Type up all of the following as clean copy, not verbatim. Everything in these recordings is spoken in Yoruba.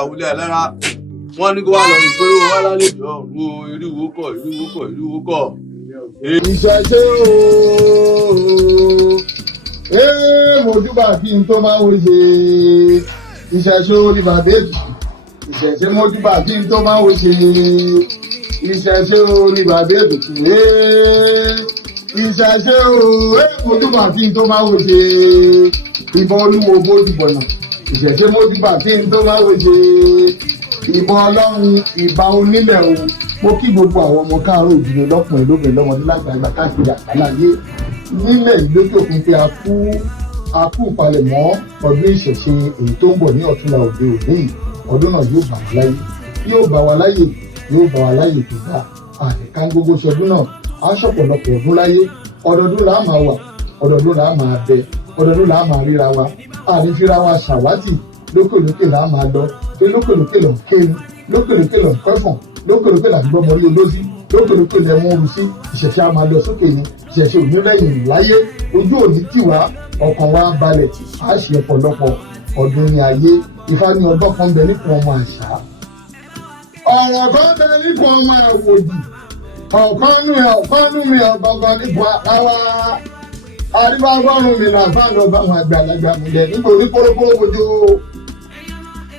àwùlé alára wọn ní kó wá lọ ìpérò wá lálejò ọ̀run ìrúwó kọ̀. ìṣẹ̀ṣe ooo mojúbà kí n tó máa ń ṣe ìṣẹ̀ṣe orí bàbá ètùtù ìṣẹ̀ṣe mojúbà kí n tó máa ń ṣe ìṣẹ̀ṣe orí bàbá ètùtù ìṣẹ̀ṣe mojúbà kí n tó máa ń ṣe ìbọn olúwo bójú bọ̀nà ìṣẹ̀ṣe mojúbà kí n tó máa ń ṣe ìbọn ọlọ́run ìbà onílẹ̀ o. Mo kí gbogbo àwọn ọmọ káàárọ̀ òjìrè lọ́kùnrin lóbìnrin lọ́mọdé lágbàgbà káàkiri àgbáláyé nílẹ̀ lókè òkun pé a kú ìpalẹ̀mọ́ ọdún ìṣẹ̀ṣe èyí tó ń bọ̀ ní ọ̀túnla òde òní yìí. Ọdún náà yóò bá wa láyè tó dá àyíká gbogbo ṣọdún náà á ṣọ̀pọ̀lọpọ̀ ọdún láyé. Ọdọọdún là á máa wà, ọdọọdún là á máa bẹ, ọdọọdún là á máa ríra wa, àní fíra wa ṣàwátì, lókèlókè là á máa lọ pé lókèlókè lọ kéwì, lókèlókè lọ kẹfọ̀n, lókèlókè là gbọ́ mọ́rí olóṣì, lókèlókè lẹ mú oru sí. Ìṣẹ̀ṣe a máa lọ sókè ni, ìṣẹ̀ṣe òní lẹ́yìn láyé, ojú òní tì wá, ọkàn wa balẹ̀, á ṣe ọ̀pọ̀lọpọ̀ ọdún ní ayé. Ifá ní ọgbọ́n kan bẹ nípò ọmọ àṣà, ọ̀rọ̀ kan bẹ nípò ọmọ ẹ̀wòdì, ọ̀kanú mi ọ̀gbọ̀ngàn nípò àwa àríwágbọ́rùn mi là fáànù ọba àwọn àgbàlagbà múlẹ̀ nítorí kórókóró bojú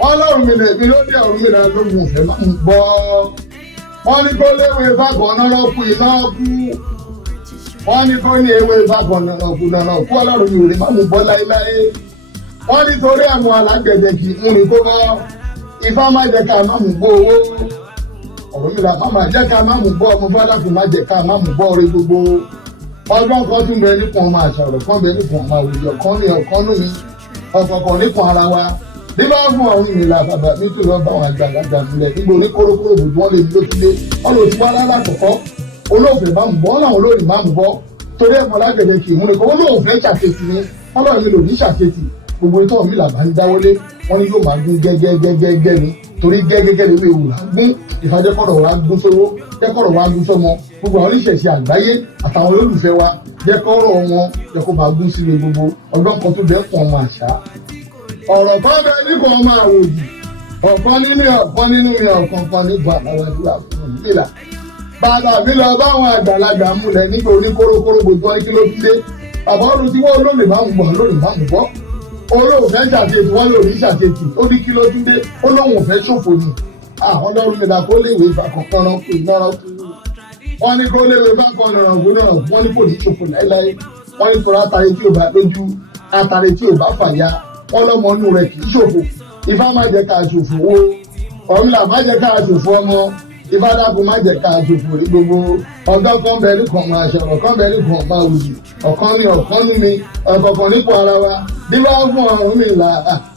ọlọ́run mi lẹ̀bi lóde ọ̀run mi là lóhùn òfẹ́ máa ń gbọ́. Wọ́n ní kó léwé fákan náà lọ́kù iná kú, wọ́n ní kó ní ewé fákan náà kú ọlọ́run mi ò lè máa mú bọ́ láéláé. Wọ́n ní torí àwọn alágbẹ̀dẹ kì í múni kó bọ́, Ifá má jẹ́ ká má mú bọ́ owó, ọ̀run mi là má jẹ́ ká má mú bọ́ ọmọ fádàfin má jẹ́ ká má mú bọ́ orí gbogbo. Ọgbọ́n kan tún bẹ nípò ọmọ àṣà, ọ̀rọ̀ kan bẹ nípò ọmọ àwùjọ, ọ̀kanú mi ọ̀kọ̀ọ̀kan nípò ara wa. Bí bá fún ọ̀run mi là bàbá nítorí ọba àwọn àgbàlagbà múlẹ̀ nígbà oní kórókóró bòjú wọn lè ní lókìlé wọn lò tí wọn lára àkọ́kọ́ olóòfẹ́ bá mú bọ́ wọn làwọn olóòrì má mú bọ́ torí ẹ̀mọ́ lágbẹ̀dẹ kì í múni kó olóòfẹ́ ṣàkẹ́tì ni wọn lọ́ọ̀ mi lò ní ṣàkẹ́tì gbogbo ìtọ́ mi là bá ń dáwọ́lé wọn ni yóò máa gún gẹ́gẹ́gẹ́gẹ́ ni torí gẹ́gẹ́gẹ́ ni wíwù là gún ìfàjẹ́kọ̀rọ̀ wa gún sówó jẹ́kọ̀rọ̀ wa gún sọ́mọ gbogbo àwọn oníṣẹ̀ṣe àgbáyé àtàwọn olólùfẹ́ wa jẹ́kọ̀rọ̀ wọn jẹ́ kó máa gún síre gbogbo ọgbọ́n kan tó bẹ́ẹ̀ pọ̀ ọmọ àṣà. Ọ̀rọ̀ kan bẹ nípa ọmọ àwòdì, ọ̀kan nínú mi ọ̀kankan nípa àwọn àdúrà fún ìlà. Bàbá mi lọ bá àwọn àgbàlagbà múlẹ̀ nígbà oníkórókóró bòjú wọn ní kí ló fi dé. Bàbá ọdún tí wọ́n olóòlè máa mú bọ̀ olóòlè máa mú bọ́. Olóòfẹ́ ṣàṣetì wọ́n lóòrí ṣàṣetì ó ní kí ló tún dé ó lóun ò fẹ́ ṣòfò ni. Àwọn ọlọ́run mi là kó léwé ìfàkọ̀kan rán pé iná rán kúrú. Wọ́n ní kó léwé ìfàkọ̀kan rán kúrú náà wọ́n ní kò ní ṣòfò láéláé. Wọ́n ní torí àtàrí tí ò bá lójú àtàrí tí ò bá fàya wọn lọmọ inú rẹ kì í ṣòfò. Ifá má jẹ́ ká ṣòfò owó, Ọ̀rúnmìlà má jẹ́ ká ṣòfò ọmọ, Ifá dákun má jẹ́ ká ṣòfò ní gbogbo. Ọ̀dọ́ kan bẹ nìkan máa ṣọ̀rọ̀ kan bẹ nìkan máa wùdì, ọ̀kanú mi ọ̀kọ̀ọ̀kan nípò ara wa. Bí wá fún Ọ̀rúnmìlà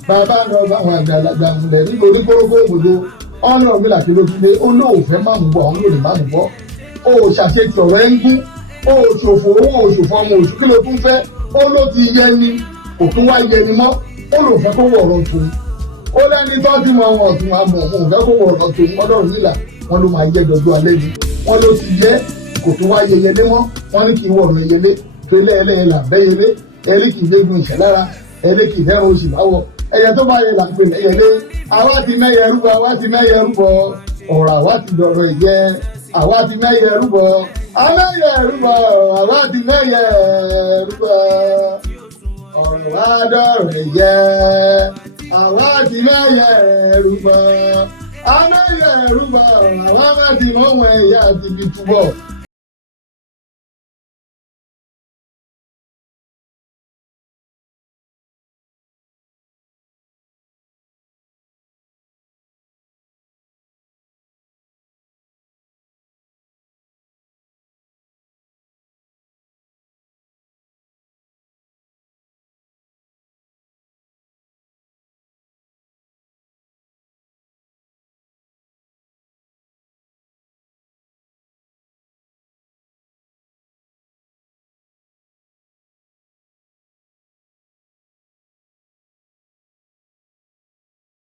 bàbá náà bá àwọn àgbàlagbà múlẹ̀ nígbà oníkórókó òbòdó ọ̀nà Ọ̀rúnmìlà kí ló fi lé olóòfẹ́ má mú bọ̀ àwọn olóòlè má mú bọ́. O ò ṣàṣetì ọ̀rọ̀ ẹ̀ ń gún, o ò ṣòfò owó o ò ṣòfò ọmọ òṣù kí ló tún fẹ́ ó ló ti yẹ ni kò tún wá yẹ ni mọ́. Ó lò fẹ́ kó wọ̀ ọ̀rọ̀ tòun, ó lẹ́ni tọ́jú mọ́ wọn ọ̀tún àmọ́ òun fẹ́ kó wọ̀ ọ̀rọ̀ tòun ọlọ́run nílà wọn ló máa yẹ gbogbo alẹ́ ni wọn ló ti yẹ kò tún wá yẹyẹlé mọ́. Wọn ní kí n wọ̀ ọ̀rọ̀ yẹlé tó ẹlẹ́yẹ là bẹ́ yẹlé ẹlẹ́ kì í gbégun ìṣẹ̀ lára ẹlẹ́ kì í dẹ́rùn oṣù láwọ̀ ẹyẹ tó bá yẹ là ń pè lẹ́yẹlé. Àwa ti mẹ́yẹ rúbọ ọ̀rọ̀ àwa ti dọ̀rọ̀ ìjẹ́ àwa ti mẹ́yẹ rúbọ àwa ti mẹ́yẹ rúbọ ọ̀rọ̀ wa dọ̀rọ̀ yẹ àwa ti mẹ́yẹ rúbọ àmẹ́yẹ rúbọ àwa má ti mọ̀ wọ́n ẹ̀yà ti fi túbọ̀.